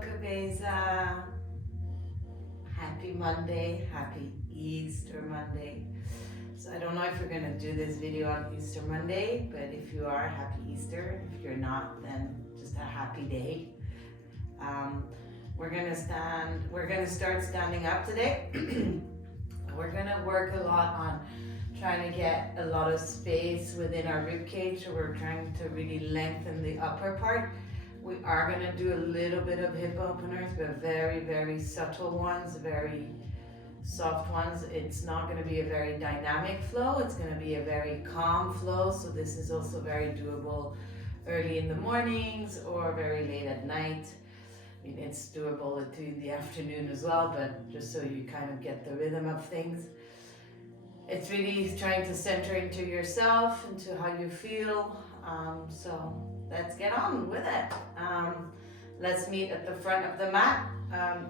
Kabeza. Happy Monday, happy Easter Monday. So I don't know if we're going to do this video on Easter Monday, but if you are, happy Easter. If you're not, then just a happy day. We're going to start standing up today. We're going to work a lot on trying to get a lot of space within our rib cage, so we're trying to really lengthen the upper part. We are going to do a little bit of hip openers, but very, very subtle ones, very soft ones. It's not going to be a very dynamic flow. It's going to be a very calm flow. So this is also very doable early in the mornings or very late at night. I mean, it's doable in the afternoon as well, but just so you kind of get the rhythm of things. It's really trying to center into yourself, into how you feel. So let's get on with it. Let's meet at the front of the mat.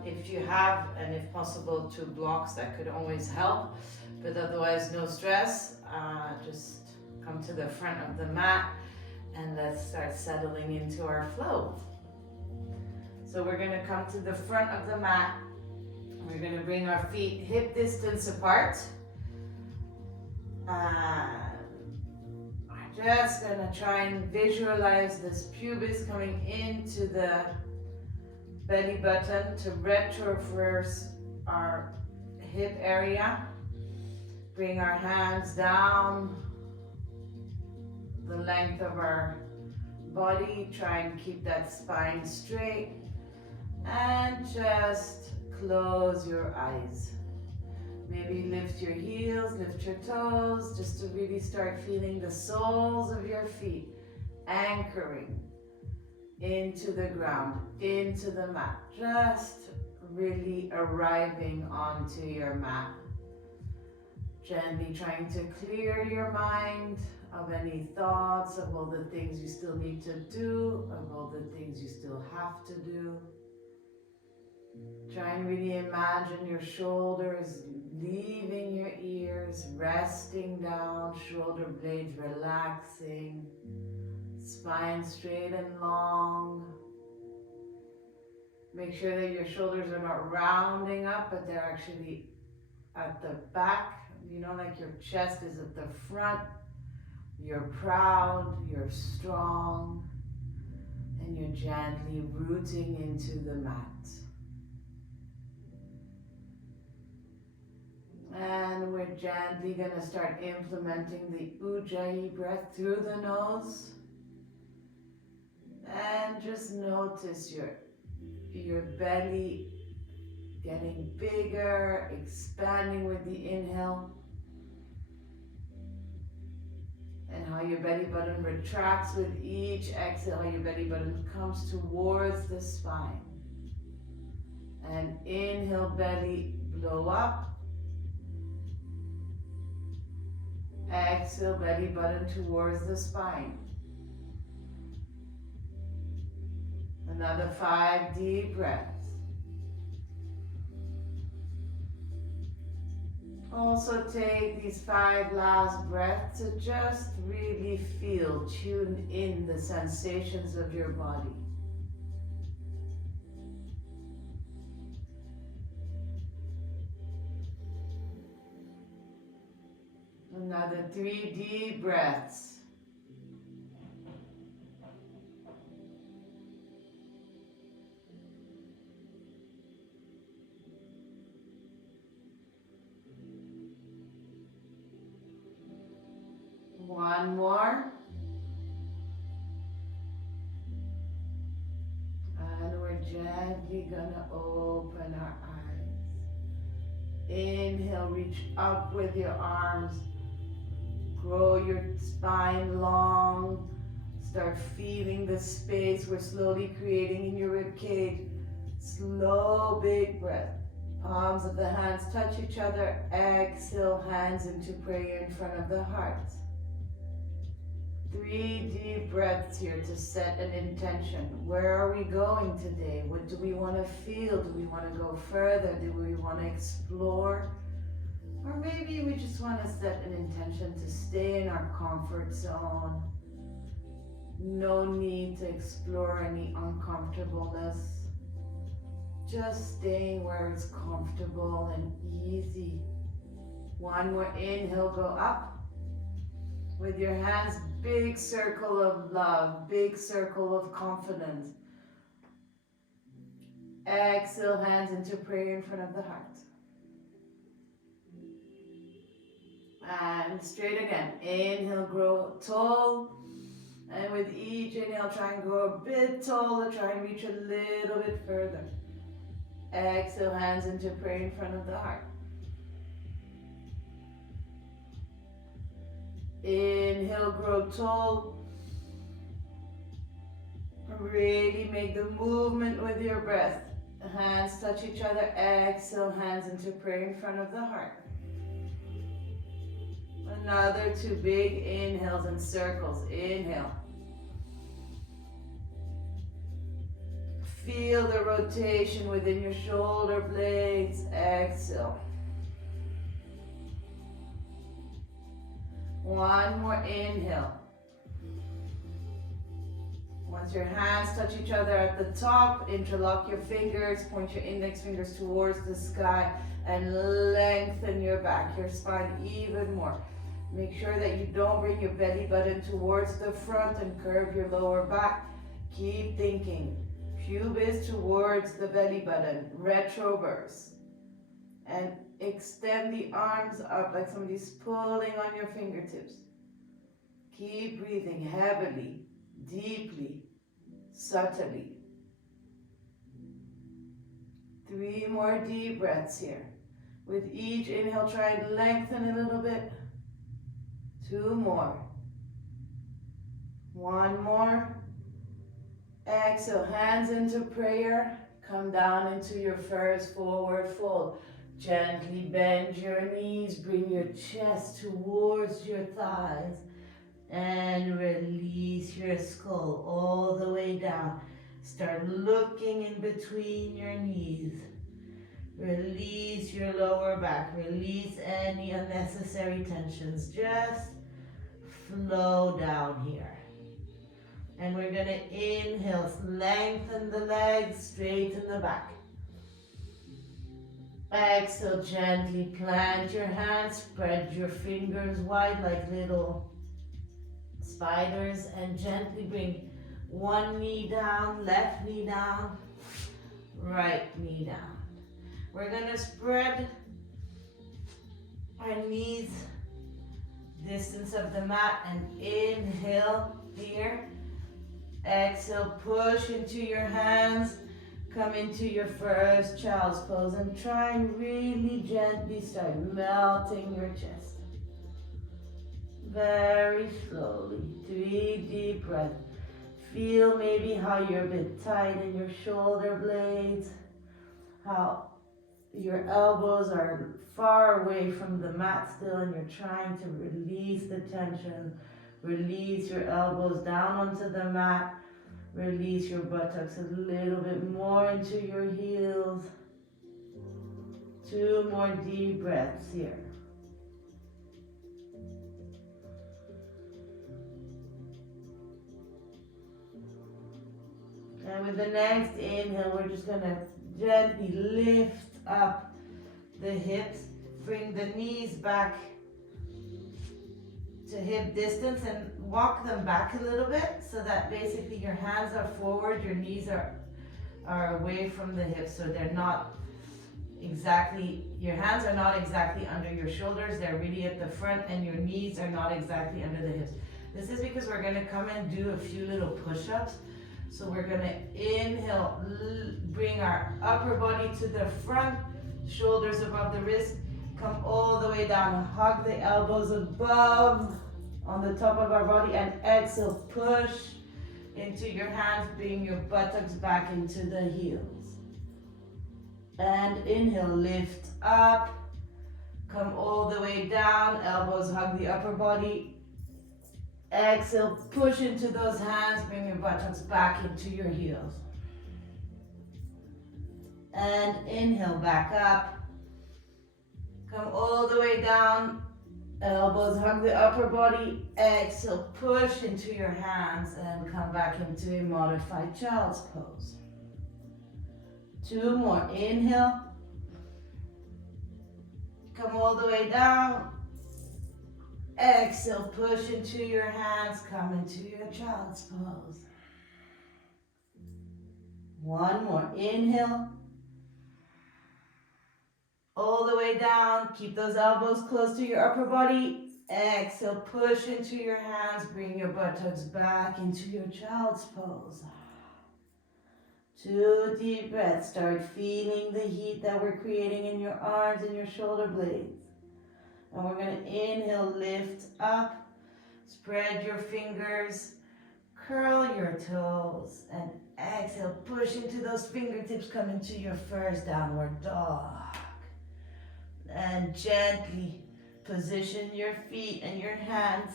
If you have, and if possible, 2 blocks, that could always help. But otherwise, no stress. Just come to the front of the mat and let's start settling into our flow. So we're going to come to the front of the mat. We're going to bring our feet hip distance apart. I'm just going to try and visualize this pubis coming into the belly button to retroverse our hip area. Bring our hands down the length of our body. Try and keep that spine straight. And just close your eyes. Maybe lift your heels, lift your toes, just to really start feeling the soles of your feet anchoring into the ground, into the mat. Just really arriving onto your mat. Gently trying to clear your mind of any thoughts, of all the things you still need to do, of all the things you still have to do. Try and really imagine your shoulders leaving your ears, resting down, shoulder blades relaxing, spine straight and long. Make sure that your shoulders are not rounding up, but they're actually at the back. You know, like your chest is at the front. You're proud, you're strong, and you're gently rooting into the mat. And we're gently going to start implementing the Ujjayi breath through the nose. And just notice your belly getting bigger, expanding with the inhale. And how your belly button retracts with each exhale, how your belly button comes towards the spine. And inhale, belly, blow up. Exhale, belly button towards the spine. Another 5 deep breaths. Also take these 5 last breaths to just really feel, tune in the sensations of your body. Another 3 deep breaths. One more. And we're gently gonna open our eyes. Inhale, reach up with your arms. Grow your spine long. Start feeling the space we're slowly creating in your rib cage. Slow, big breath. Palms of the hands touch each other. Exhale, hands into prayer in front of the heart. 3 deep breaths here to set an intention. Where are we going today? What do we want to feel? Do we want to go further? Do we want to explore? Or maybe we just want to set an intention to stay in our comfort zone. No need to explore any uncomfortableness. Just staying where it's comfortable and easy. One more inhale, go up. With your hands, big circle of love, big circle of confidence. Exhale, hands into prayer in front of the heart. And straight again. Inhale, grow tall. And with each inhale, try and grow a bit taller. Try and reach a little bit further. Exhale, hands into prayer in front of the heart. Inhale, grow tall. Really make the movement with your breath. Hands touch each other. Exhale, hands into prayer in front of the heart. Another 2 big inhales and circles. Inhale. Feel the rotation within your shoulder blades. Exhale. One more inhale. Once your hands touch each other at the top, interlock your fingers, point your index fingers towards the sky, and lengthen your back, your spine even more. Make sure that you don't bring your belly button towards the front and curve your lower back. Keep thinking. Pubis towards the belly button, retroverse. And extend the arms up like somebody's pulling on your fingertips. Keep breathing heavily, deeply, subtly. 3 more deep breaths here. With each inhale, try and lengthen a little bit. 2 more. 1 more. Exhale, hands into prayer. Come down into your first forward fold. Gently bend your knees, bring your chest towards your thighs, and release your skull all the way down. Start looking in between your knees. Release your lower back, release any unnecessary tensions. Just flow down here. And we're going to inhale, lengthen the legs, straighten the back. Exhale, gently plant your hands, spread your fingers wide like little spiders, and gently bring one knee down, left knee down, right knee down. We're going to spread our knees distance of the mat and inhale here. Exhale, push into your hands. Come into your first child's pose and try and really gently start melting your chest. Very slowly. 3 deep breaths. Feel maybe how you're a bit tight in your shoulder blades. How your elbows are far away from the mat still and you're trying to release the tension. Release your elbows down onto the mat. Release your buttocks a little bit more into your heels. 2 more deep breaths here. And with the next inhale, we're just going to gently lift up the hips. Bring the knees back to hip distance and walk them back a little bit so that basically your hands are forward, your knees are away from the hips, so they're not exactly, your hands are not exactly under your shoulders, they're really at the front, and your knees are not exactly under the hips. This is because we're going to come and do a few little push-ups. So we're going to inhale, bring our upper body to the front, shoulders above the wrist. Come all the way down, hug the elbows above on the top of our body, and exhale, push into your hands, bring your buttocks back into the heels. And inhale, lift up, come all the way down, elbows hug the upper body. Exhale, push into those hands, bring your buttocks back into your heels. And inhale, back up. Come all the way down, elbows hug the upper body. Exhale, push into your hands and come back into a modified child's pose. 2 more. Inhale. Come all the way down. Exhale, push into your hands. Come into your child's pose. 1 more. Inhale. All the way down. Keep those elbows close to your upper body. Exhale, push into your hands. Bring your buttocks back into your child's pose. 2 deep breaths. Start feeling the heat that we're creating in your arms and your shoulder blades. And we're going to inhale, lift up. Spread your fingers. Curl your toes. And exhale, push into those fingertips. Come into your first downward dog. And gently position your feet and your hands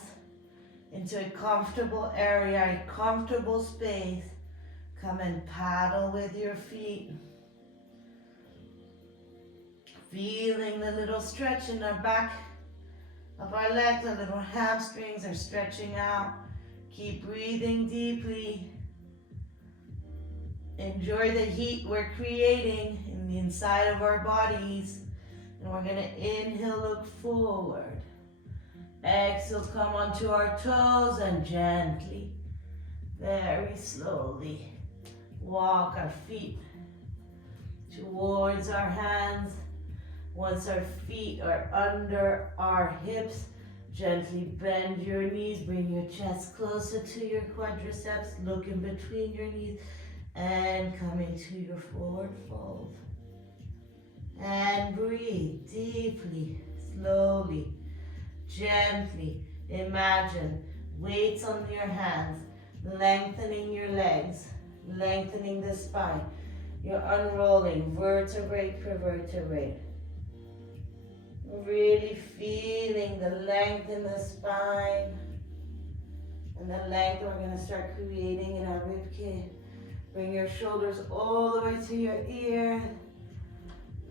into a comfortable area, a comfortable space. Come and paddle with your feet. Feeling the little stretch in our back of our legs, the little hamstrings are stretching out. Keep breathing deeply. Enjoy the heat we're creating in the inside of our bodies. And we're going to inhale, look forward. Exhale, come onto our toes and gently, very slowly, walk our feet towards our hands. Once our feet are under our hips, gently bend your knees, bring your chest closer to your quadriceps, look in between your knees, and come into your forward fold. And breathe deeply, slowly, gently. Imagine weights on your hands, lengthening your legs, lengthening the spine. You're unrolling vertebrae per vertebrae. Really feeling the length in the spine and the length we're going to start creating in our ribcage. Bring your shoulders all the way to your ear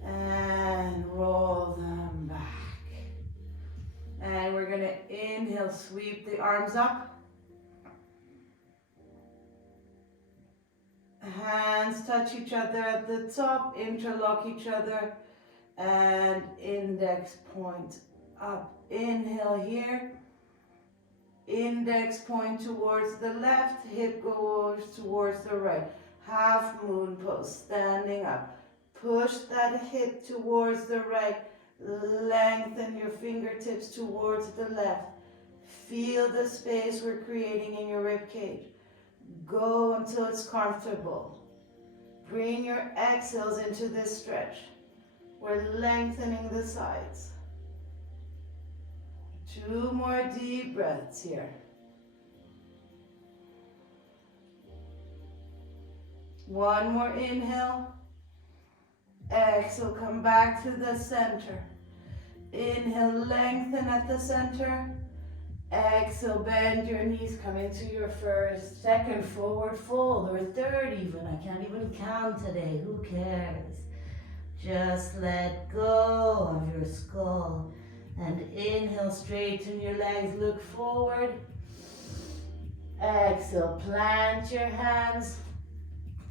and roll them back. And we're going to inhale, sweep the arms up. Hands touch each other at the top, interlock each other, and index point up. Inhale here. Index point towards the left, hip goes towards the right. Half moon pose, standing up. Push that hip towards the right. Lengthen your fingertips towards the left. Feel the space we're creating in your rib cage. Go until it's comfortable. Bring your exhales into this stretch. We're lengthening the sides. 2 more deep breaths here. 1 more inhale. Exhale, come back to the center. Inhale, lengthen at the center. Exhale, bend your knees, come into your first, second forward fold, or third even. I can't even count today, who cares? Just let go of your skull. And inhale, straighten your legs, look forward. Exhale, plant your hands.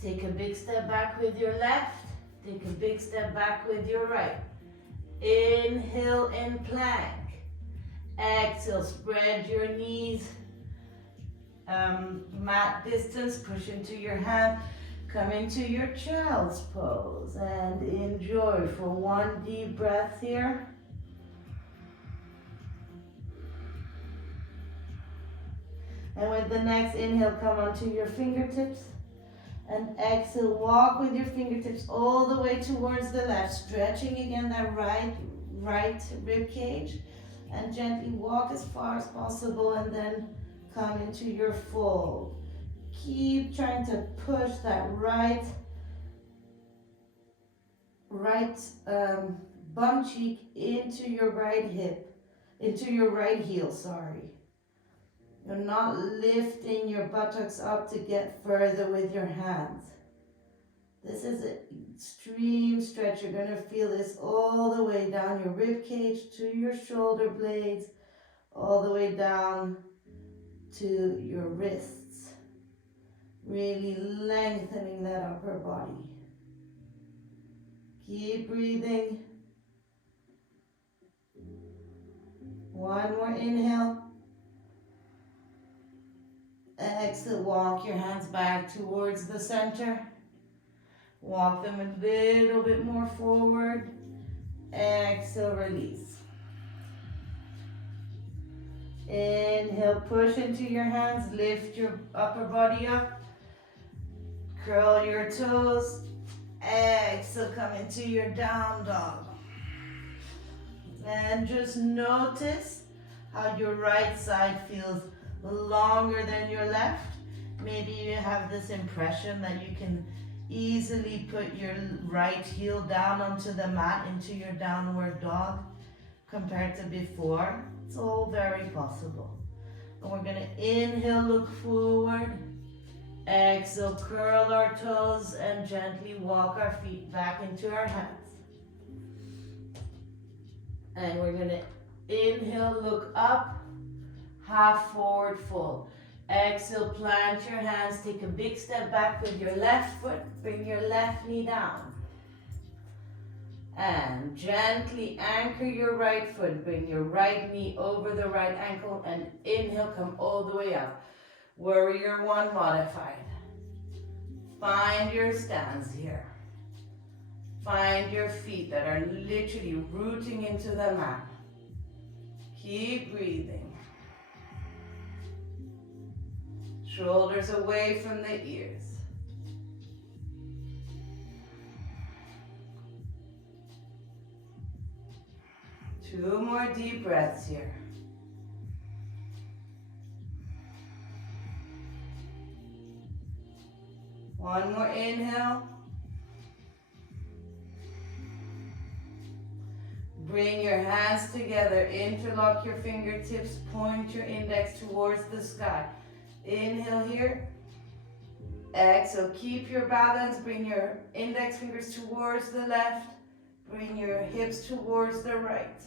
Take a big step back with your left. Take a big step back with your right. Inhale in plank. Exhale, spread your knees. Mat distance, push into your hand. Come into your child's pose and enjoy for 1 deep breath here. And with the next inhale, come onto your fingertips. And exhale, walk with your fingertips all the way towards the left, stretching again that right rib cage. And gently walk as far as possible and then come into your fold. Keep trying to push that right bum cheek into your right hip, into your right heel, sorry. You're not lifting your buttocks up to get further with your hands. This is an extreme stretch. You're going to feel this all the way down your rib cage to your shoulder blades, all the way down to your wrists. Really lengthening that upper body. Keep breathing. One more inhale. Exhale, walk your hands back towards the center. Walk them a little bit more forward. Exhale, release. Inhale, push into your hands. Lift your upper body up. Curl your toes. Exhale, come into your down dog. And just notice how your right side feels longer than your left. Maybe you have this impression that you can easily put your right heel down onto the mat into your downward dog compared to before. It's all very possible. And we're going to inhale, look forward. Exhale, curl our toes and gently walk our feet back into our hands. And we're going to inhale, look up, half forward fold. Exhale, plant your hands, take a big step back with your left foot, bring your left knee down. And gently anchor your right foot, bring your right knee over the right ankle and inhale, come all the way up. Warrior one modified. Find your stance here. Find your feet that are literally rooting into the mat. Keep breathing. Shoulders away from the ears. Two more deep breaths here. One more inhale. Bring your hands together, interlock your fingertips, point your index towards the sky. Inhale here. Exhale, keep your balance, bring your index fingers towards the left, bring your hips towards the right.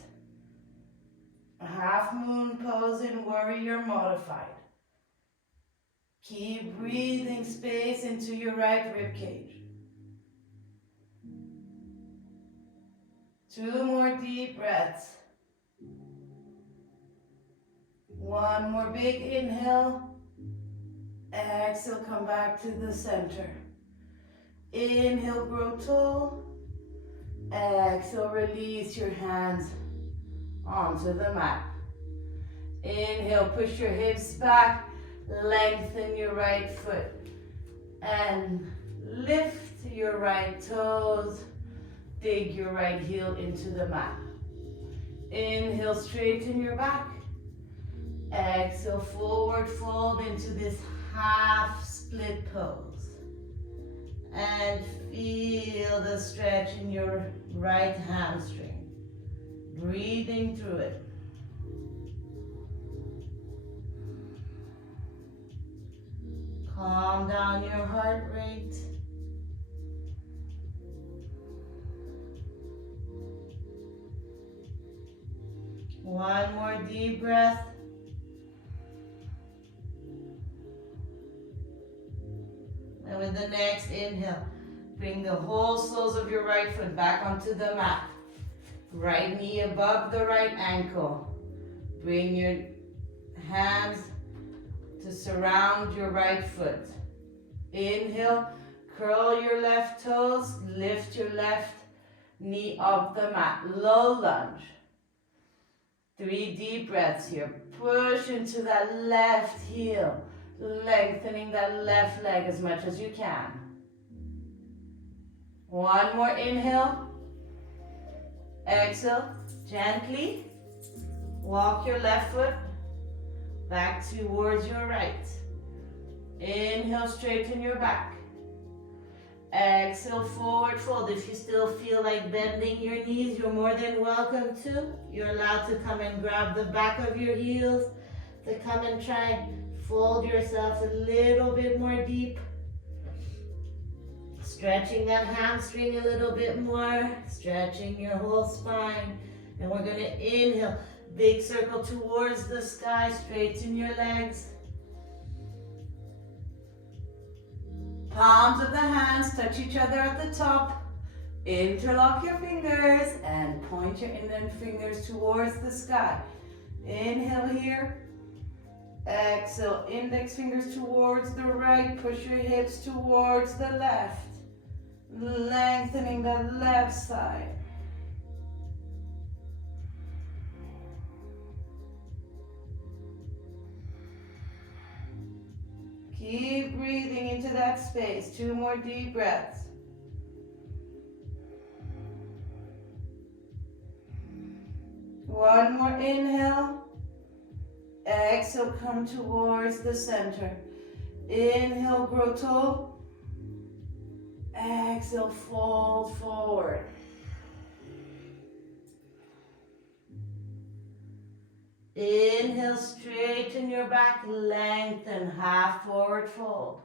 A half moon pose in warrior modified. Keep breathing space into your right rib cage. Two more deep breaths. One more big inhale. Exhale, come back to the center. Inhale, grow tall. Exhale, release your hands onto the mat. Inhale, push your hips back. Lengthen your right foot. And lift your right toes. Dig your right heel into the mat. Inhale, straighten your back. Exhale, forward fold into this half split pose. And feel the stretch in your right hamstring. Breathing through it. Calm down your heart rate. One more deep breath. And with the next inhale, bring the whole soles of your right foot back onto the mat. Right knee above the right ankle. Bring your hands to surround your right foot. Inhale, curl your left toes, lift your left knee off the mat. Low lunge. 3 deep breaths here. Push into that left heel, lengthening that left leg as much as you can. One more inhale. Exhale, gently walk your left foot back towards your right. Inhale, straighten your back. Exhale, forward fold. If you still feel like bending your knees, you're more than welcome to. You're allowed to come and grab the back of your heels, to come and try and fold yourself a little bit more deep. Stretching that hamstring a little bit more, stretching your whole spine. And we're going to inhale, big circle towards the sky, straighten your legs. Palms of the hands touch each other at the top. Interlock your fingers and point your index fingers towards the sky. Inhale here. Exhale, index fingers towards the right. Push your hips towards the left. Lengthening the left side. Keep breathing into that space. 2 more deep breaths. One more inhale. Exhale, come towards the center. Inhale, grow tall. Exhale, fold forward. Inhale, straighten your back, lengthen, half forward fold.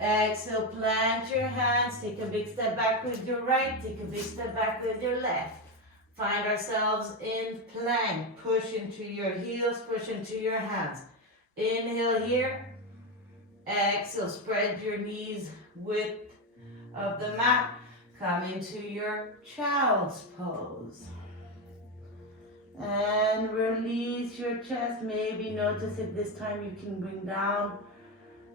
Exhale, plant your hands, take a big step back with your right, take a big step back with your left. Find ourselves in plank. Push into your heels, push into your hands. Inhale here. Exhale, spread your knees width of the mat. Come into your child's pose. And release your chest. Maybe notice if this time you can bring down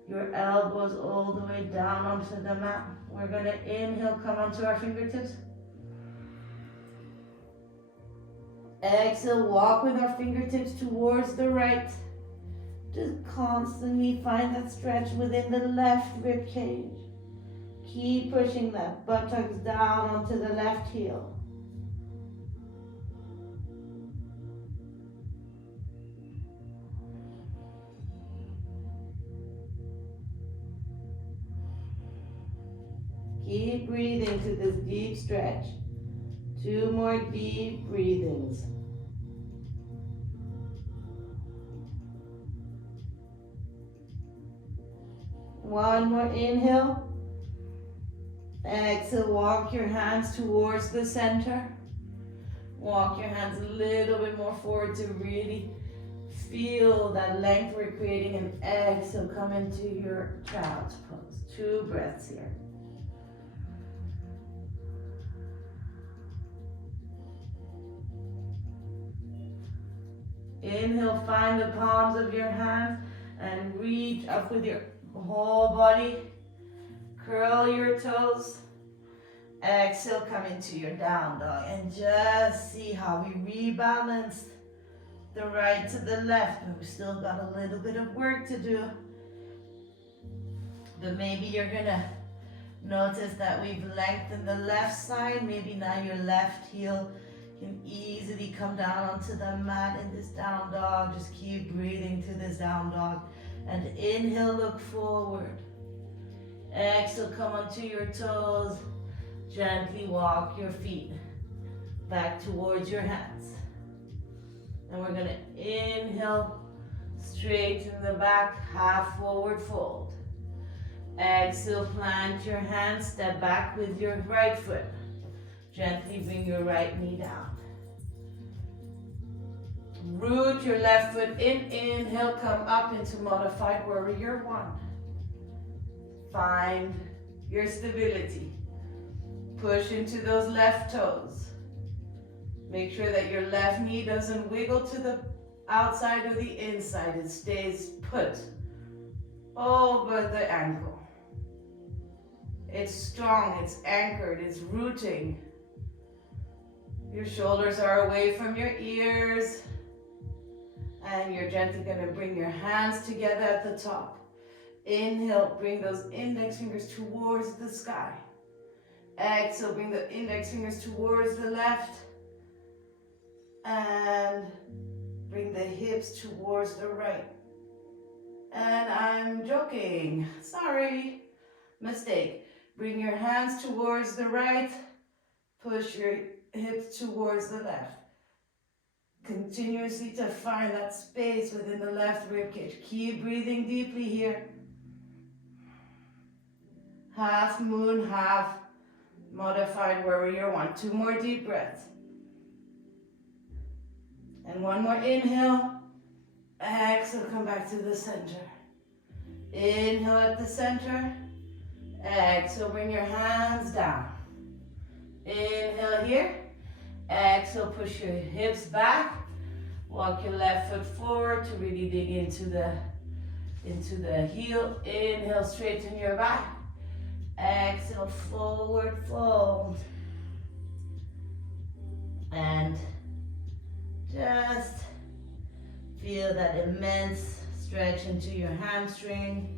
your elbows all the way down onto the mat. We're going to inhale, come onto our fingertips. Exhale, walk with our fingertips towards the right. Just constantly find that stretch within the left rib cage. Keep pushing that buttocks down onto the left heel. Keep breathing to this deep stretch. 2 more deep breathings. One more inhale. Exhale, walk your hands towards the center. Walk your hands a little bit more forward to really feel that length we're creating. And exhale, come into your child's pose. 2 breaths here. Inhale, find the palms of your hands and reach up with your whole body. Curl your toes. Exhale, come into your down dog. And just see how we rebalance the right to the left. We've still got a little bit of work to do. But maybe you're gonna notice that we've lengthened the left side. Maybe now your left heel can easily come down onto the mat in this down dog. Just keep breathing through this down dog. And inhale, look forward. Exhale, come onto your toes. Gently walk your feet back towards your hands. And we're gonna inhale, straighten the back, half forward fold. Exhale, plant your hands, step back with your right foot. Gently bring your right knee down. Root your left foot in. Inhale, come up into modified warrior 1. Find your stability. Push into those left toes. Make sure that your left knee doesn't wiggle to the outside or the inside. It stays put over the ankle. It's strong, it's anchored, it's rooting. Your shoulders are away from your ears. And you're gently going to bring your hands together at the top. Inhale, bring those index fingers towards the sky. Exhale, bring the index fingers towards the left. And bring the hips towards the right. And I'm joking. Sorry. Mistake. Bring your hands towards the right. Push your hips towards the left. Continuously to find that space within the left ribcage. Keep breathing deeply here. Half moon, half modified warrior 1. 2 more deep breaths. And 1 more inhale. Exhale, come back to the center. Inhale at the center. Exhale, bring your hands down. Inhale here. Exhale, push your hips back. Walk your left foot forward to really dig into the heel. Inhale, straighten your back. Exhale, forward fold. And just feel that immense stretch into your hamstring.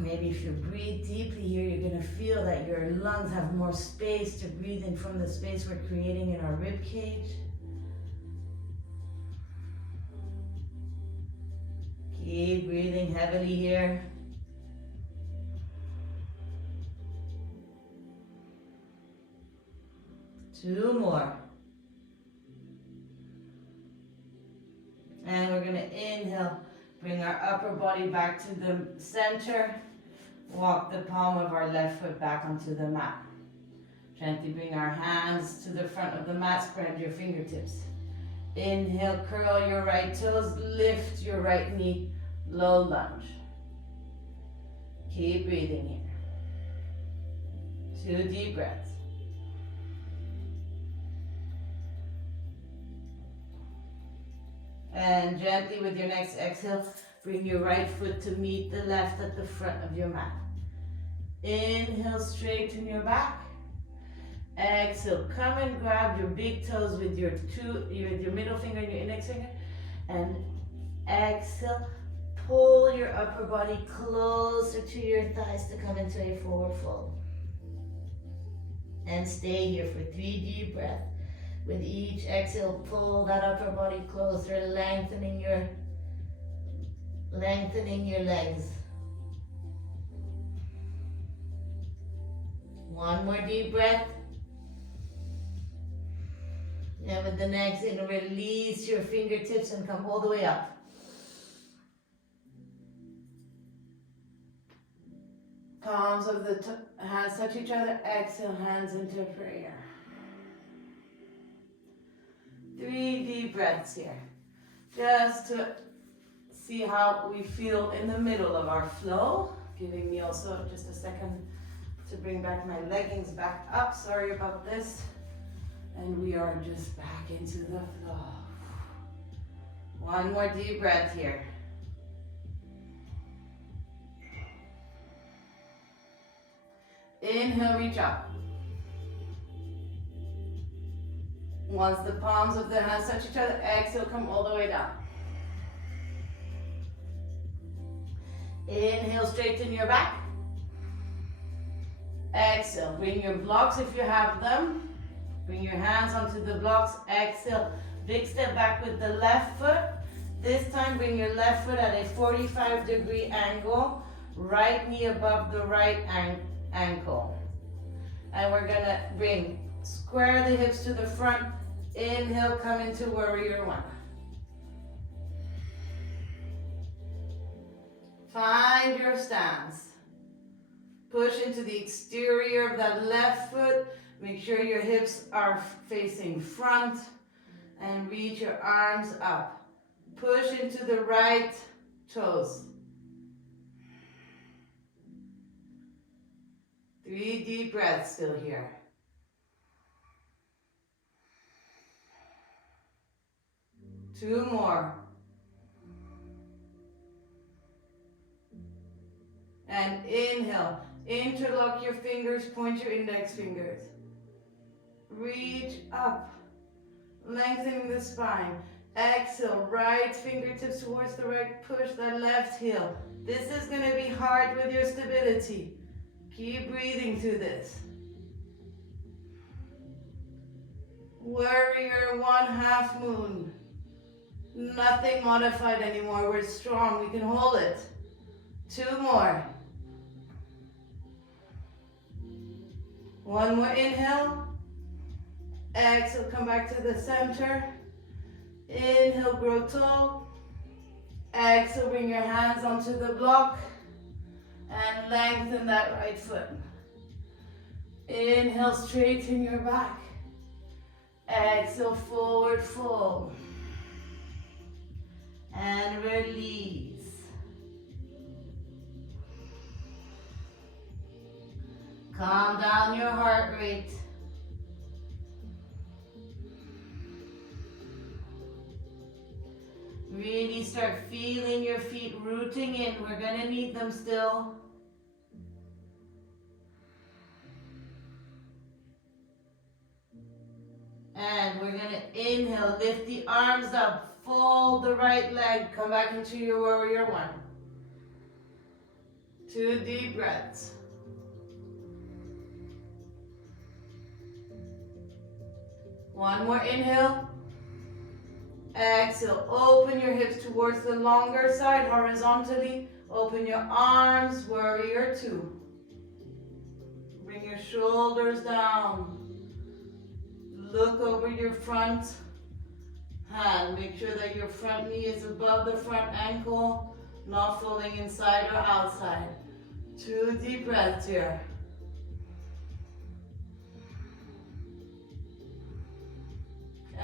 Maybe if you breathe deeply here, you're going to feel that your lungs have more space to breathe in from the space we're creating in our rib cage. Keep breathing heavily here. Two more. And we're going to inhale, bring our upper body back to the center. Walk the palm of our left foot back onto the mat. Gently bring our hands to the front of the mat, spread your fingertips. Inhale, curl your right toes, lift your right knee, low lunge. Keep breathing here. 2 deep breaths. And gently with your next exhale, bring your right foot to meet the left at the front of your mat. Inhale, straighten your back. Exhale, come and grab your big toes with your middle finger and your index finger. And exhale, pull your upper body closer to your thighs to come into a forward fold. And stay here for 3 deep breaths. With each exhale, pull that upper body closer, lengthening your legs. 1 more deep breath. And with the next inhale, release your fingertips and come all the way up. Palms of the hands touch each other. Exhale, hands into prayer. 3 deep breaths here. Just to see how we feel in the middle of our flow. Giving me also just a second to bring back my leggings back up. Sorry about this. And we are just back into the flow. 1 more deep breath here. Inhale, reach up. Once the palms of the hands touch each other, exhale, come all the way down. Inhale, straighten your back. Exhale, bring your blocks if you have them. Bring your hands onto the blocks. Exhale, big step back with the left foot. This time, bring your left foot at a 45-degree angle. Right knee above the right ankle. And we're gonna square the hips to the front. Inhale, come into warrior 1. Find your stance. Push into the exterior of that left foot. Make sure your hips are facing front and reach your arms up. Push into the right toes. 3 deep breaths still here. Two more. And inhale. Interlock your fingers, point your index fingers. Reach up, lengthening the spine. Exhale, right fingertips towards the right, push that left heel. This is going to be hard with your stability. Keep breathing through this. Warrior 1 half moon. Nothing modified anymore. We're strong. We can hold it. 2 more. 1 more inhale. Exhale, come back to the center. Inhale, grow tall. Exhale, bring your hands onto the block and lengthen that right foot. Inhale, straighten your back. Exhale, forward fold. And release. Calm down your heart rate. Really start feeling your feet rooting in. We're gonna need them still. And we're gonna inhale, lift the arms up, fold the right leg, come back into your warrior one. 2 deep breaths. One more inhale. Exhale, open your hips towards the longer side horizontally. Open your arms, warrior two. Bring your shoulders down. Look over your front hand. Make sure that your front knee is above the front ankle, not falling inside or outside. 2 deep breaths here.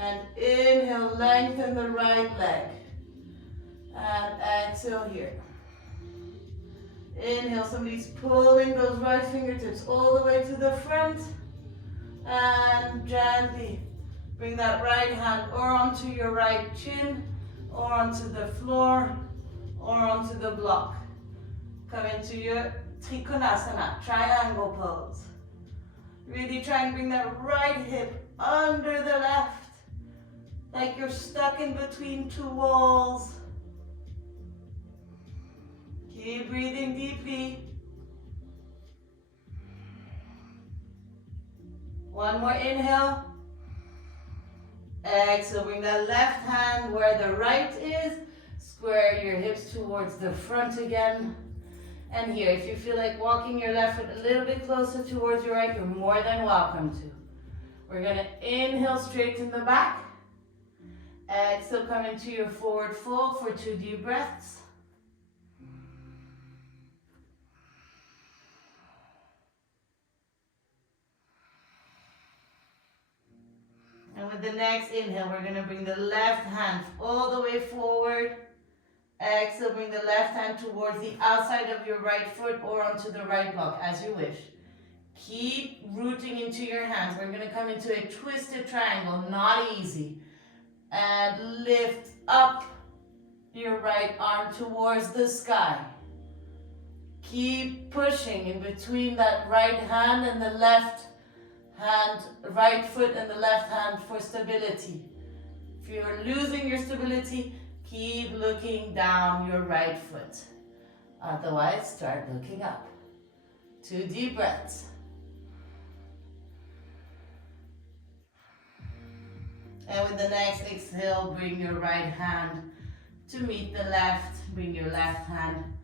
And inhale, lengthen the right leg. And exhale here. Inhale, somebody's pulling those right fingertips all the way to the front. And gently bring that right hand or onto your right chin, or onto the floor, or onto the block. Come into your Trikonasana, triangle pose. Really try and bring that right hip under the left, like you're stuck in between two walls. Keep breathing deeply. One more inhale. Exhale, bring that left hand where the right is. Square your hips towards the front again. And here, if you feel like walking your left foot a little bit closer towards your right, you're more than welcome to. We're gonna inhale, straighten the back. Exhale, come into your forward fold for 2 deep breaths. And with the next inhale, we're gonna bring the left hand all the way forward. Exhale, bring the left hand towards the outside of your right foot or onto the right block, as you wish. Keep rooting into your hands. We're gonna come into a twisted triangle, not easy. And lift up your right arm towards the sky. Keep pushing in between that right hand and the left hand, right foot and the left hand for stability. If you're losing your stability, keep looking down your right foot. Otherwise, start looking up. 2 deep breaths. And with the next exhale, bring your right hand to meet the left. Bring your left hand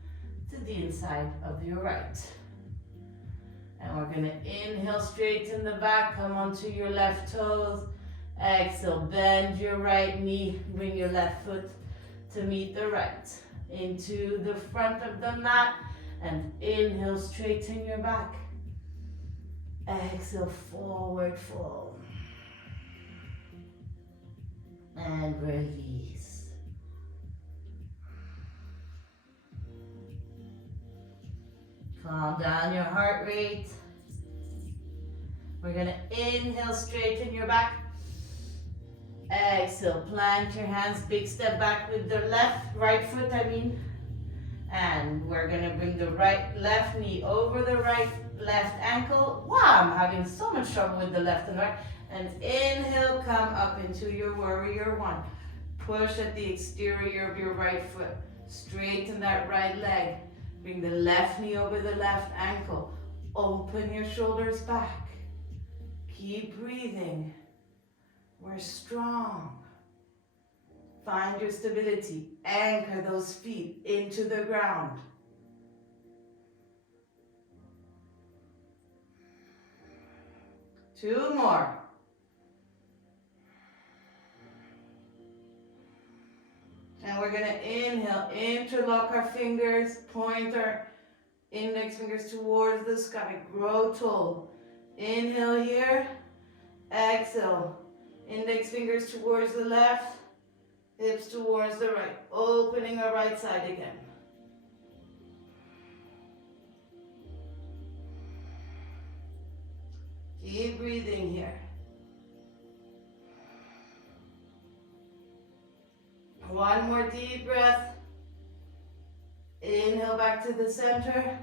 to the inside of your right. And we're gonna inhale, straighten the back, come onto your left toes. Exhale, bend your right knee, bring your left foot to meet the right. Into the front of the mat, and inhale, straighten your back. Exhale, forward fold. And release. Calm down your heart rate. We're gonna inhale, straighten your back. Exhale, plant your hands, big step back with the right foot, And we're gonna bring the left knee over the left ankle. Wow, I'm having so much trouble with the left and right. And inhale, come up into your warrior one. Push at the exterior of your right foot. Straighten that right leg. Bring the left knee over the left ankle. Open your shoulders back. Keep breathing. We're strong. Find your stability. Anchor those feet into the ground. Two more. And we're gonna inhale, interlock our fingers, point our index fingers towards the sky, grow tall. Inhale here, exhale, index fingers towards the left, hips towards the right, opening our right side again. Keep breathing here. One more deep breath. Inhale back to the center.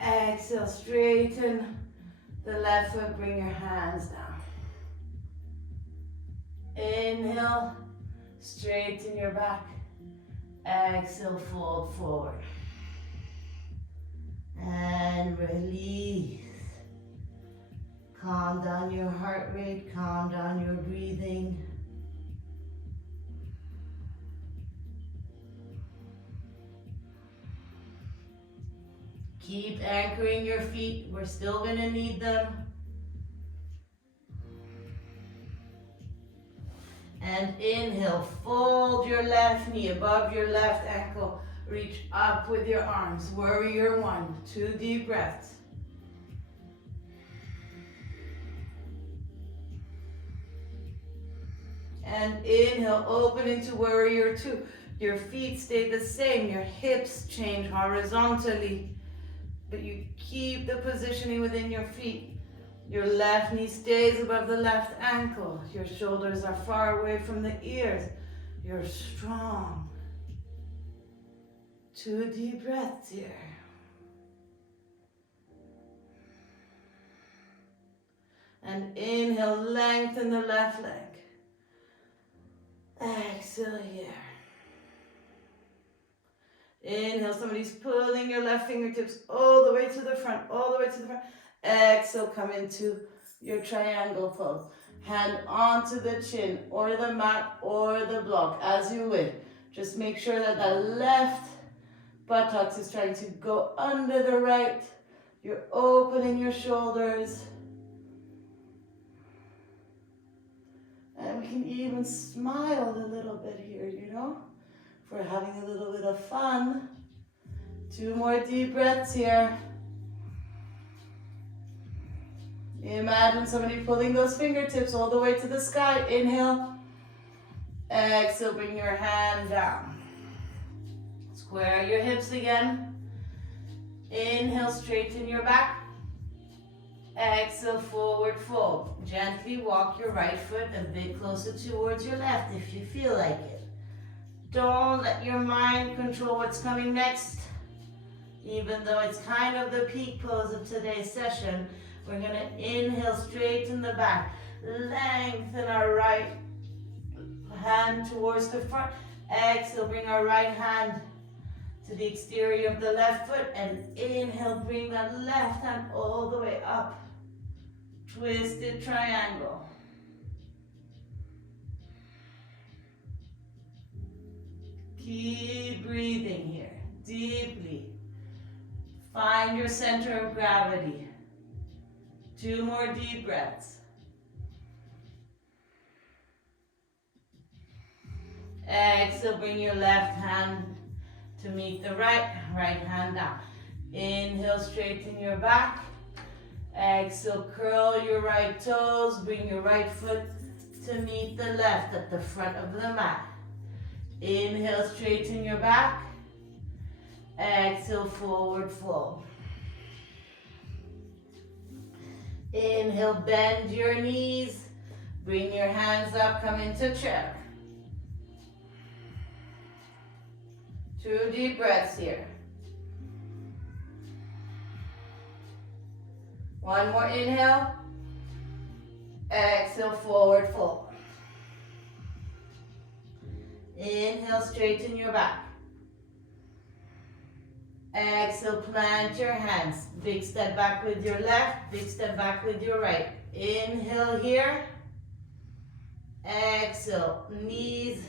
Exhale, straighten the left foot, bring your hands down. Inhale, straighten your back. Exhale, fold forward. And release. Calm down your heart rate, calm down your breathing. Keep anchoring your feet. We're still going to need them. And inhale, fold your left knee above your left ankle. Reach up with your arms. Warrior one. 2 deep breaths. And inhale, open into warrior two. Your feet stay the same. Your hips change horizontally. But you keep the positioning within your feet. Your left knee stays above the left ankle. Your shoulders are far away from the ears. You're strong. 2 deep breaths here. And inhale, lengthen the left leg. Exhale here. Inhale, somebody's pulling your left fingertips all the way to the front, all the way to the front. Exhale, come into your triangle pose. Hand onto the chin or the mat or the block as you would. Just make sure that the left buttocks is trying to go under the right. You're opening your shoulders. And we can even smile a little bit here, you know? If we're having a little bit of fun. 2 more deep breaths here. Imagine somebody pulling those fingertips all the way to the sky. Inhale. Exhale, bring your hand down. Square your hips again. Inhale, straighten your back. Exhale, forward fold. Gently walk your right foot a bit closer towards your left if you feel like it. Don't let your mind control what's coming next. Even though it's kind of the peak pose of today's session, we're going to inhale, straighten the back. Lengthen our right hand towards the front. Exhale, bring our right hand to the exterior of the left foot. And inhale, bring that left hand all the way up. Twisted triangle. Keep breathing here, deeply. Find your center of gravity. 2 more deep breaths. Exhale, bring your left hand to meet the right hand down. Inhale, straighten your back. Exhale, curl your right toes. Bring your right foot to meet the left at the front of the mat. Inhale, straighten your back. Exhale, forward fold. Inhale, bend your knees. Bring your hands up, come into chair. 2 deep breaths here. 1 more inhale. Exhale, forward fold. Inhale, straighten your back. Exhale, plant your hands. Big step back with your left, big step back with your right. Inhale here. Exhale, knees,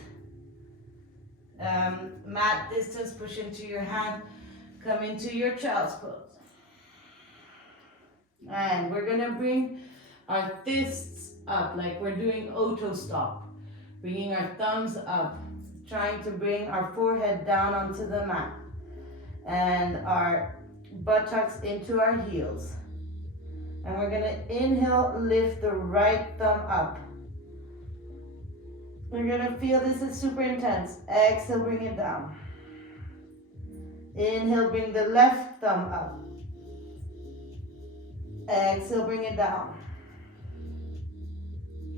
mat distance, push into your hand. Come into your child's pose. And we're going to bring our fists up like we're doing auto stop. Bringing our thumbs up. Trying to bring our forehead down onto the mat. And our buttocks into our heels. And we're going to inhale, lift the right thumb up. We're going to feel this is super intense. Exhale, bring it down. Inhale, bring the left thumb up. Exhale, bring it down.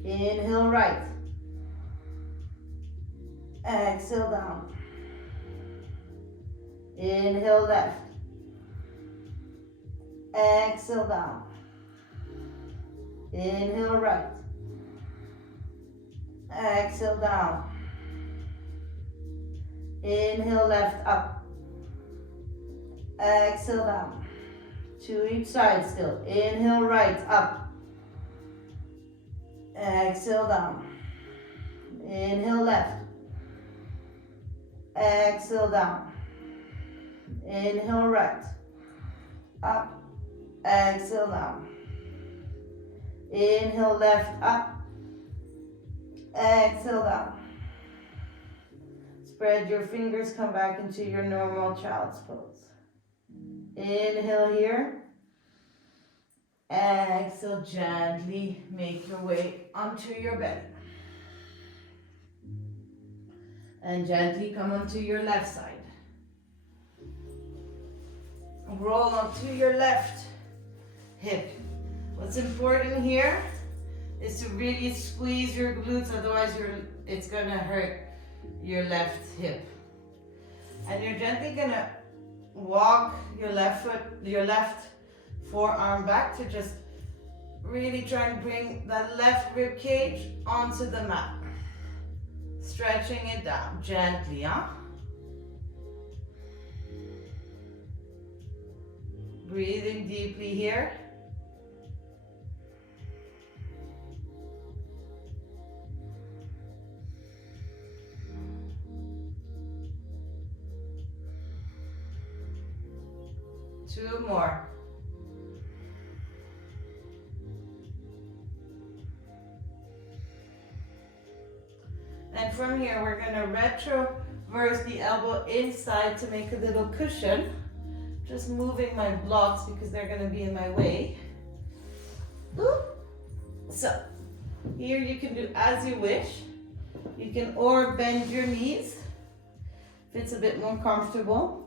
Inhale, right. Exhale, down. Inhale, left. Exhale, down. Inhale, right. Exhale, down. Inhale, left, up. Exhale, down. To each side still. Inhale, right, up. Exhale, down. Inhale, left. Exhale, down. Inhale, right. Up. Exhale, down. Inhale, left, up. Exhale, down. Spread your fingers, come back into your normal child's pose. Inhale here. Exhale, gently make your way onto your belly. And gently come onto your left side. Roll onto your left hip. What's important here is to really squeeze your glutes, otherwise it's gonna hurt your left hip. And you're gently gonna walk your left forearm back to just really try and bring that left rib cage onto the mat. Stretching it down gently, huh? Breathing deeply here. Two more. And from here, we're gonna retroverse the elbow inside to make a little cushion. Just moving my blocks because they're gonna be in my way. So, here you can do as you wish. You can or bend your knees if it's a bit more comfortable.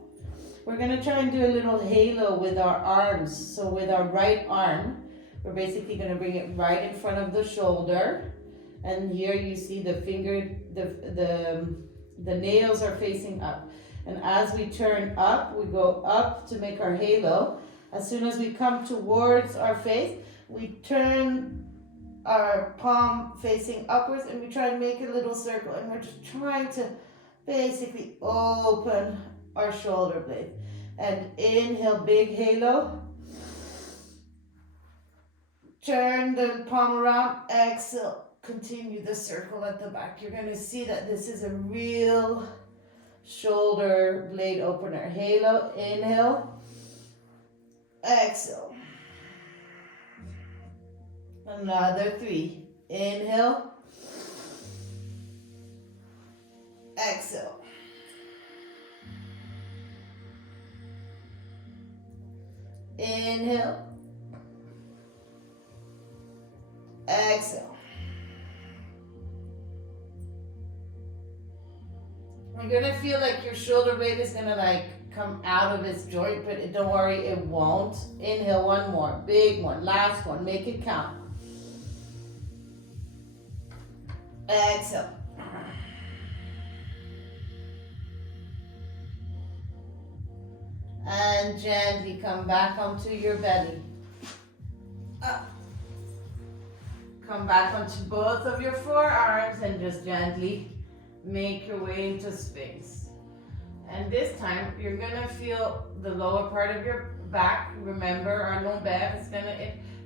We're gonna try and do a little halo with our arms. So with our right arm, we're basically gonna bring it right in front of the shoulder. And here you see the finger, the nails are facing up. And as we turn up, we go up to make our halo. As soon as we come towards our face, we turn our palm facing upwards and we try and make a little circle. And we're just trying to basically open our shoulder blade. And inhale, big halo. Turn the palm around, exhale. Continue the circle at the back. You're going to see that this is a real shoulder blade opener. Halo, inhale, exhale. Another 3. Inhale, exhale. Inhale, exhale. You're gonna feel like your shoulder blade is gonna come out of its joint, but don't worry, it won't. Inhale, one more, big one, last one, make it count. Exhale. And gently come back onto your belly. Up. Come back onto both of your forearms and just gently make your way into space. And this time, you're gonna feel the lower part of your back. Remember, our lombaire is gonna,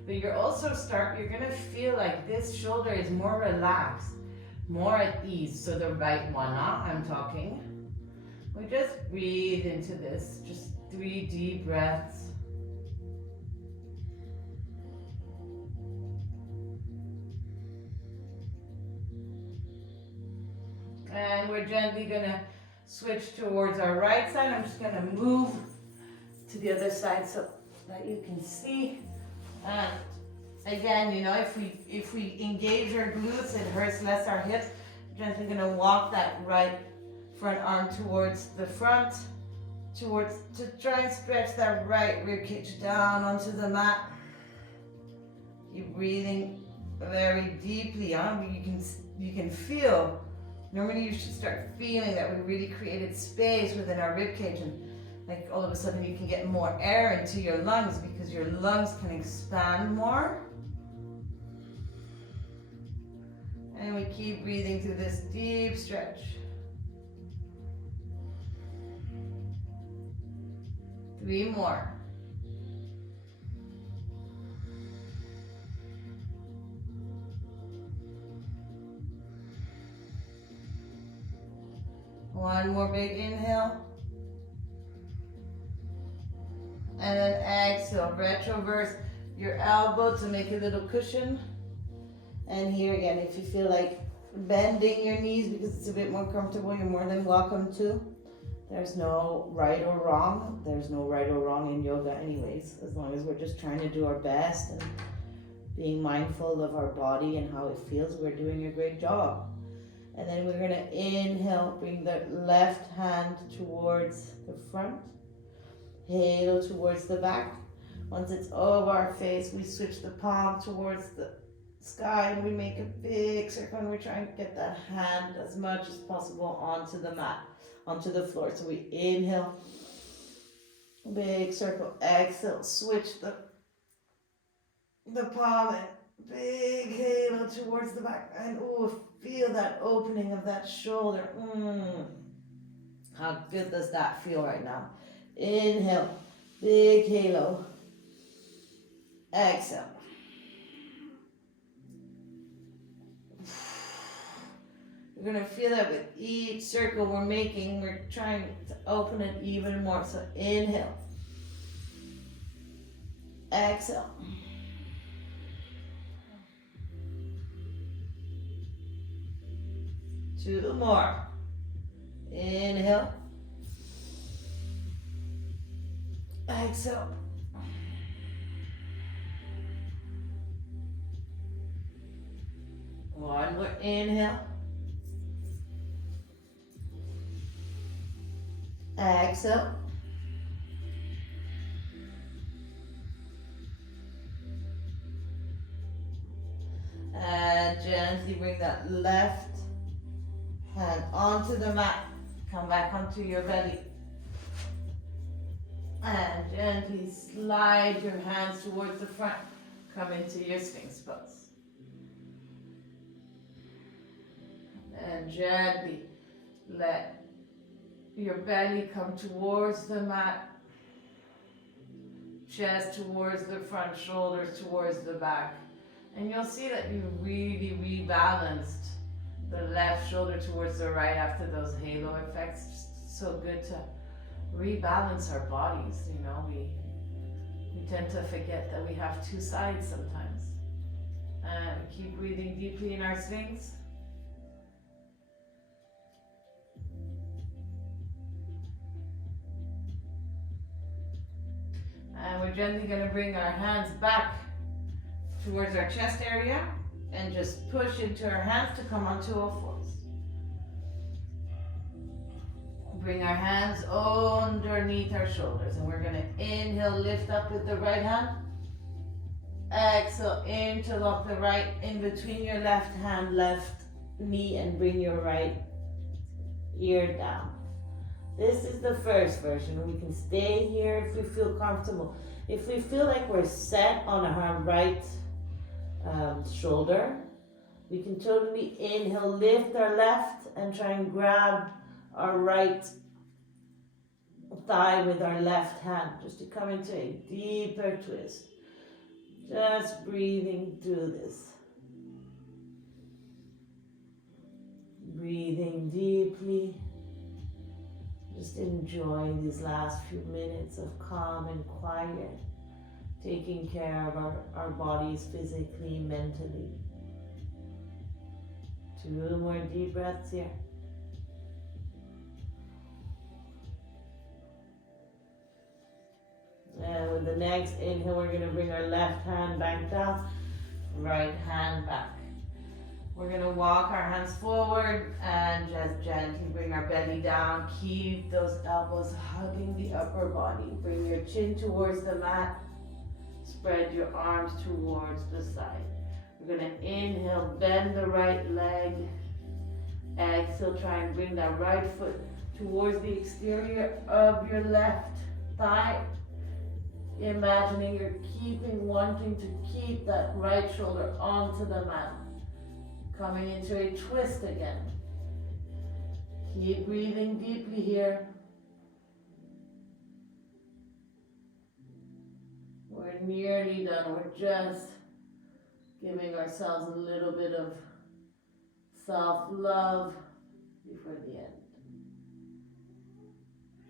but you're gonna feel like this shoulder is more relaxed, more at ease. So the right one, I'm talking. We just breathe into this, just 3 deep breaths. And we're gently gonna switch towards our right side. I'm just gonna move to the other side so that you can see. And again, if we engage our glutes, it hurts less our hips. Gently gonna walk that right front arm towards the front, to try and stretch that right rib cage down onto the mat. Keep breathing very deeply. You can feel. Normally you should start feeling that we really created space within our rib cage, and like all of a sudden you can get more air into your lungs because your lungs can expand more. And we keep breathing through this deep stretch. 3 more. One more big inhale. And then exhale, retroverse your elbow to make a little cushion. And here again, if you feel like bending your knees because it's a bit more comfortable, you're more than welcome to. There's no right or wrong. There's no right or wrong in yoga anyways, as long as we're just trying to do our best and being mindful of our body and how it feels, we're doing a great job. And then we're gonna inhale, bring the left hand towards the front, halo towards the back. Once it's over our face, we switch the palm towards the sky and we make a big circle, and we're trying to get that hand as much as possible onto the mat, onto the floor. So we inhale, big circle, exhale, switch the palm and big halo towards the back, and feel that opening of that shoulder. How good does that feel right now? Inhale, big halo, exhale. You're going to feel that with each circle we're making, we're trying to open it even more. So inhale, exhale. Two more. Inhale, exhale. One more. Inhale, exhale. And gently bring that left hand onto the mat. Come back onto your belly. And gently slide your hands towards the front. Come into your Sphinx pose. And gently let your belly come towards the mat. Chest towards the front, shoulders towards the back. And you'll see that you really rebalanced the left shoulder towards the right after those halo effects. Just so good to rebalance our bodies, you know. We tend to forget that we have two sides sometimes. And keep breathing deeply in our Sphinx. And we're gently going to bring our hands back towards our chest area and just push into our hands to come onto all fours. Bring our hands underneath our shoulders, and we're going to inhale, lift up with the right hand. Exhale, interlock the right in between your left hand, left knee, and bring your right ear down. This is the first version. We can stay here if we feel comfortable. If we feel like we're set on our right shoulder, we can totally inhale, lift our left, and try and grab our right thigh with our left hand, just to come into a deeper twist. Just breathing through this. Breathing deeply. Just enjoy these last few minutes of calm and quiet, taking care of our bodies physically, mentally. 2 more deep breaths here. And with the next inhale, we're going to bring our left hand back down, right hand back. We're going to walk our hands forward and just gently bring our belly down. Keep those elbows hugging the upper body. Bring your chin towards the mat. Spread your arms towards the side. We're going to inhale, bend the right leg. Exhale, try and bring that right foot towards the exterior of your left thigh. Imagining you're wanting to keep that right shoulder onto the mat. Coming into a twist again. Keep breathing deeply here. We're nearly done. We're just giving ourselves a little bit of self-love before the end.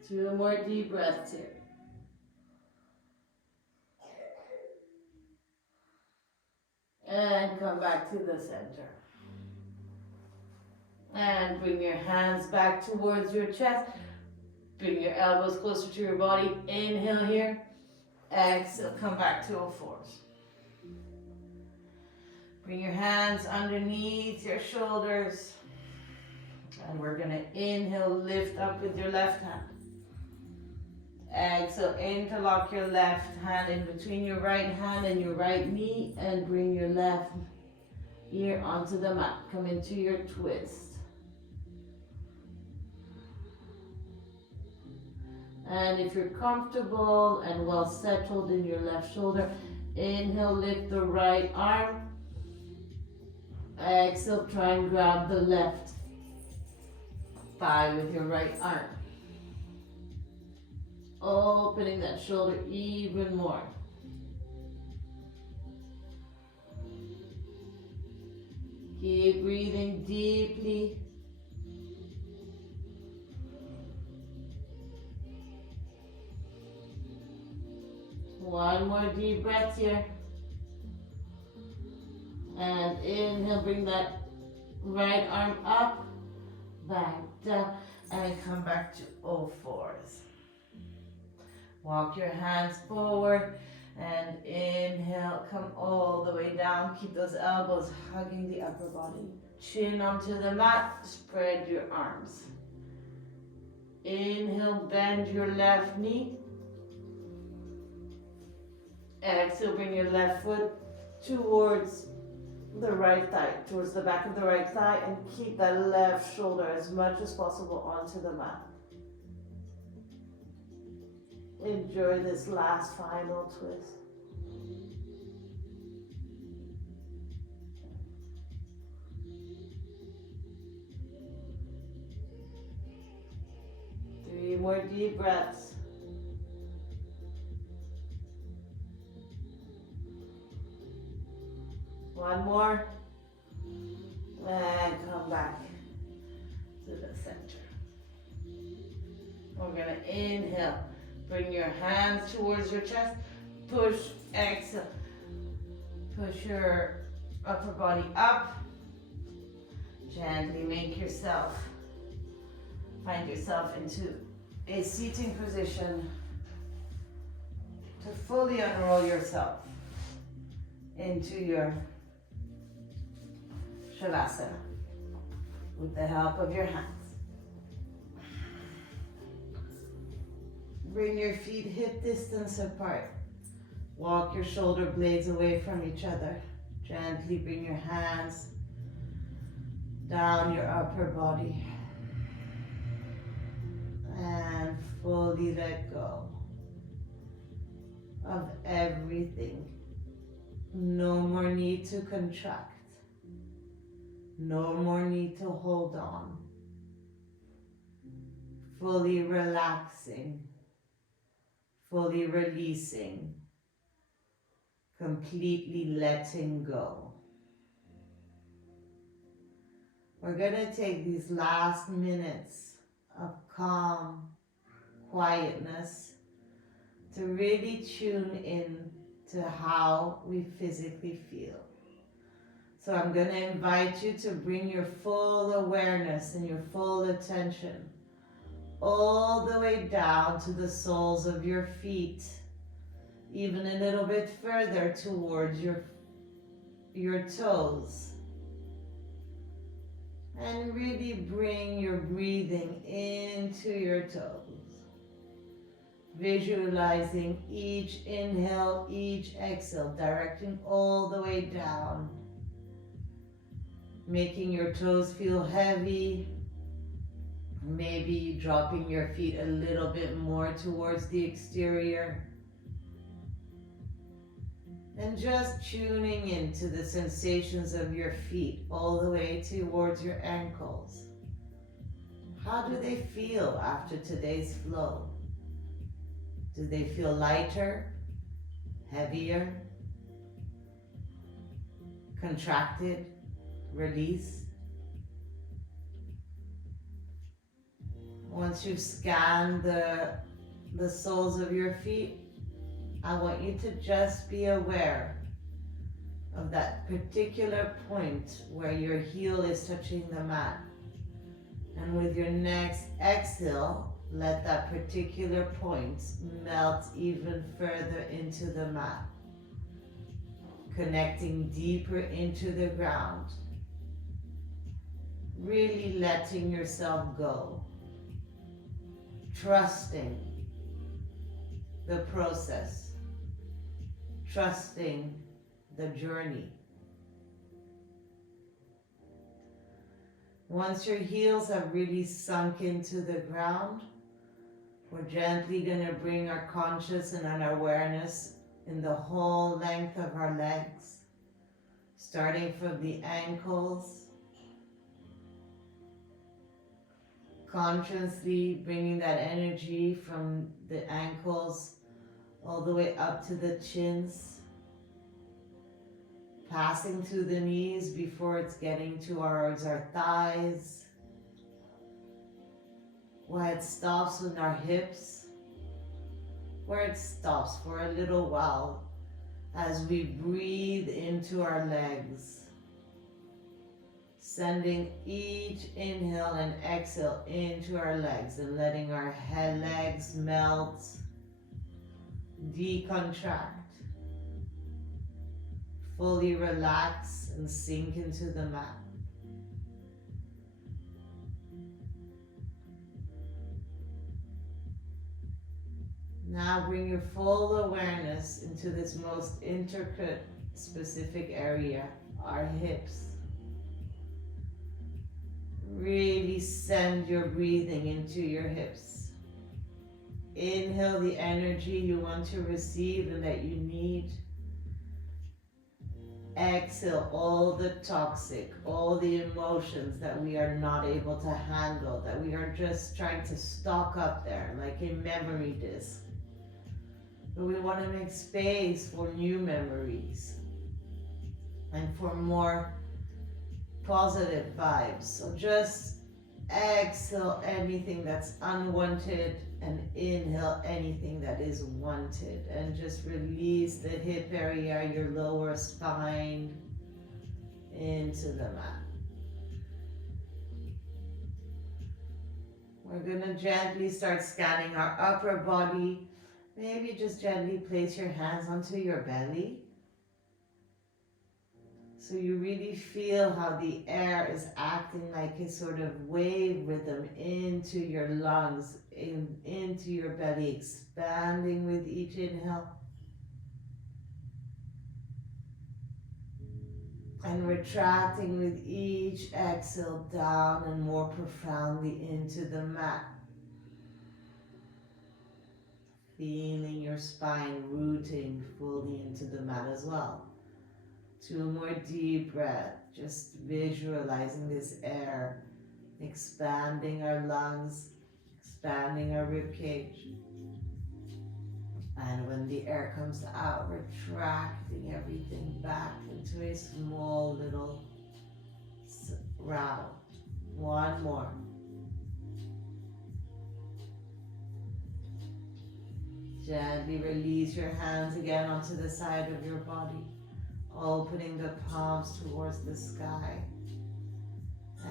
2 more deep breaths here. And come back to the center. And bring your hands back towards your chest. Bring your elbows closer to your body. Inhale here. Exhale, come back to all fours. Bring your hands underneath your shoulders. And we're going to inhale, lift up with your left hand. Exhale, interlock your left hand in between your right hand and your right knee and bring your left ear onto the mat. Come into your twist. And if you're comfortable and well settled in your left shoulder, inhale, lift the right arm. Exhale, try and grab the left thigh with your right arm. Opening that shoulder even more. Keep breathing deeply. One more deep breath here. And inhale, bring that right arm up, back down, and come back to all fours. Walk your hands forward and inhale, come all the way down. Keep those elbows hugging the upper body. Chin onto the mat, spread your arms. Inhale, bend your left knee. Exhale, bring your left foot towards the right thigh, towards the back of the right thigh, and keep that left shoulder as much as possible onto the mat. Enjoy this last final twist. Three more deep breaths. One more. And come back to the center. We're going to inhale. Bring your hands towards your chest. Push, exhale. Push your upper body up. Gently find yourself into a seating position to fully unroll yourself into your Shavasana with the help of your hands. Bring your feet hip distance apart. Walk your shoulder blades away from each other. Gently bring your hands down your upper body. And fully let go of everything. No more need to contract. No more need to hold on. Fully relaxing. Fully releasing. Completely letting go. We're going to take these last minutes of calm, quietness to really tune in to how we physically feel. So I'm going to invite you to bring your full awareness and your full attention all the way down to the soles of your feet, even a little bit further towards your toes. And really bring your breathing into your toes. Visualizing each inhale, each exhale, directing all the way down, making your toes feel heavy, maybe dropping your feet a little bit more towards the exterior, and just tuning into the sensations of your feet all the way towards your ankles. How do they feel after today's flow? Do they feel lighter, heavier, contracted, released? Once you've scanned the soles of your feet, I want you to just be aware of that particular point where your heel is touching the mat. And with your next exhale, let that particular point melt even further into the mat, connecting deeper into the ground, really letting yourself go, trusting the process, trusting the journey. Once your heels have really sunk into the ground, we're gently going to bring our conscious and our awareness in the whole length of our legs, starting from the ankles, consciously bringing that energy from the ankles all the way up to the chins, passing through the knees before it's getting towards our thighs, where it stops with our hips, where it stops for a little while as we breathe into our legs, sending each inhale and exhale into our legs and letting our head legs melt, decontract, fully relax and sink into the mat. Now bring your full awareness into this most intricate, specific area, our hips. Really send your breathing into your hips. Inhale the energy you want to receive and that you need. Exhale all the toxic, all the emotions that we are not able to handle, that we are just trying to stock up there like a memory disk. But we want to make space for new memories and for more positive vibes. So just exhale anything that's unwanted and inhale anything that is wanted, and just release the hip area, your lower spine into the mat. We're gonna gently start scanning our upper body. Maybe just gently place your hands onto your belly, so you really feel how the air is acting like a sort of wave rhythm into your lungs, into your belly, expanding with each inhale and retracting with each exhale down and more profoundly into the mat. Feeling your spine rooting fully into the mat as well. 2 more deep breaths, just visualizing this air expanding our lungs, expanding our rib cage. And when the air comes out, retracting everything back into a small little round. 1 more. Gently release your hands again onto the side of your body, opening the palms towards the sky.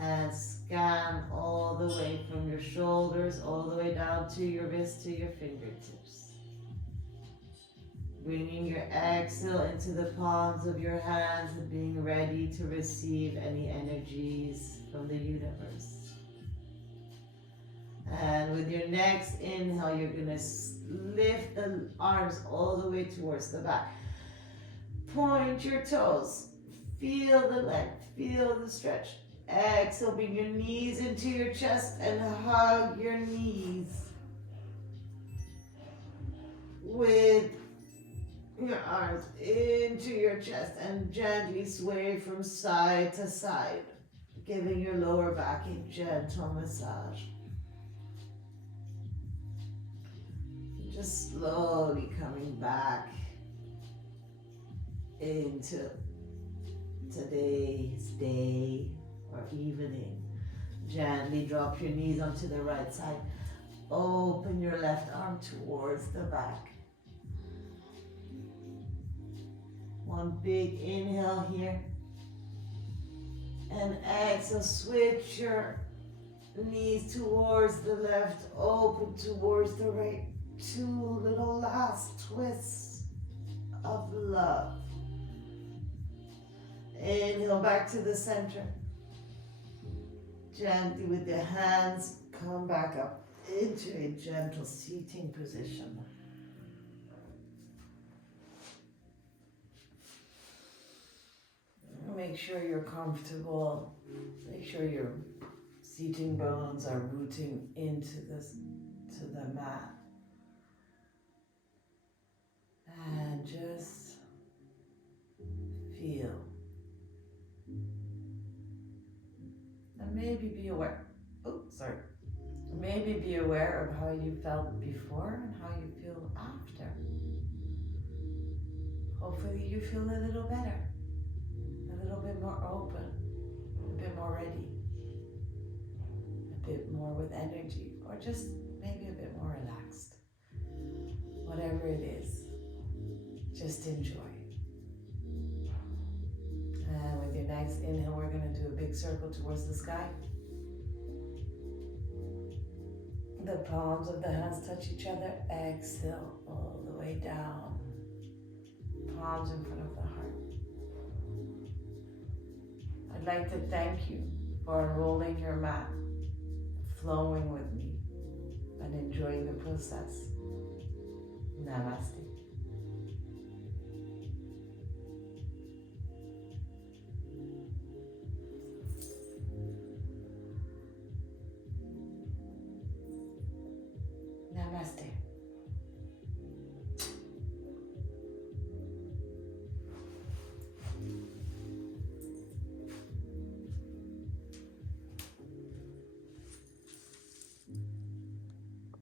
And scan all the way from your shoulders all the way down to your wrists, to your fingertips. Bringing your exhale into the palms of your hands and being ready to receive any energies from the universe. And with your next inhale, you're going to lift the arms all the way towards the back. Point your toes. Feel the length. Feel the stretch. Exhale, bring your knees into your chest and hug your knees with your arms into your chest and gently sway from side to side, giving your lower back a gentle massage. Just slowly coming back into today's day or evening. Gently drop your knees onto the right side. Open your left arm towards the back. One big inhale here. And exhale, switch your knees towards the left, open towards the right. 2 little last twists of love. Inhale back to the center. Gently with your hands, come back up into a gentle seating position. Make sure you're comfortable. Make sure your seating bones are rooting into to the mat. And just feel. And maybe be aware. Maybe be aware of how you felt before and how you feel after. Hopefully you feel a little better, a little bit more open, a bit more ready, a bit more with energy, or just maybe a bit more relaxed. Whatever it is, just enjoy. And with your next inhale, we're going to do a big circle towards the sky. The palms of the hands touch each other. Exhale all the way down. Palms in front of the heart. I'd like to thank you for unrolling your mat, flowing with me, and enjoying the process. Namaste.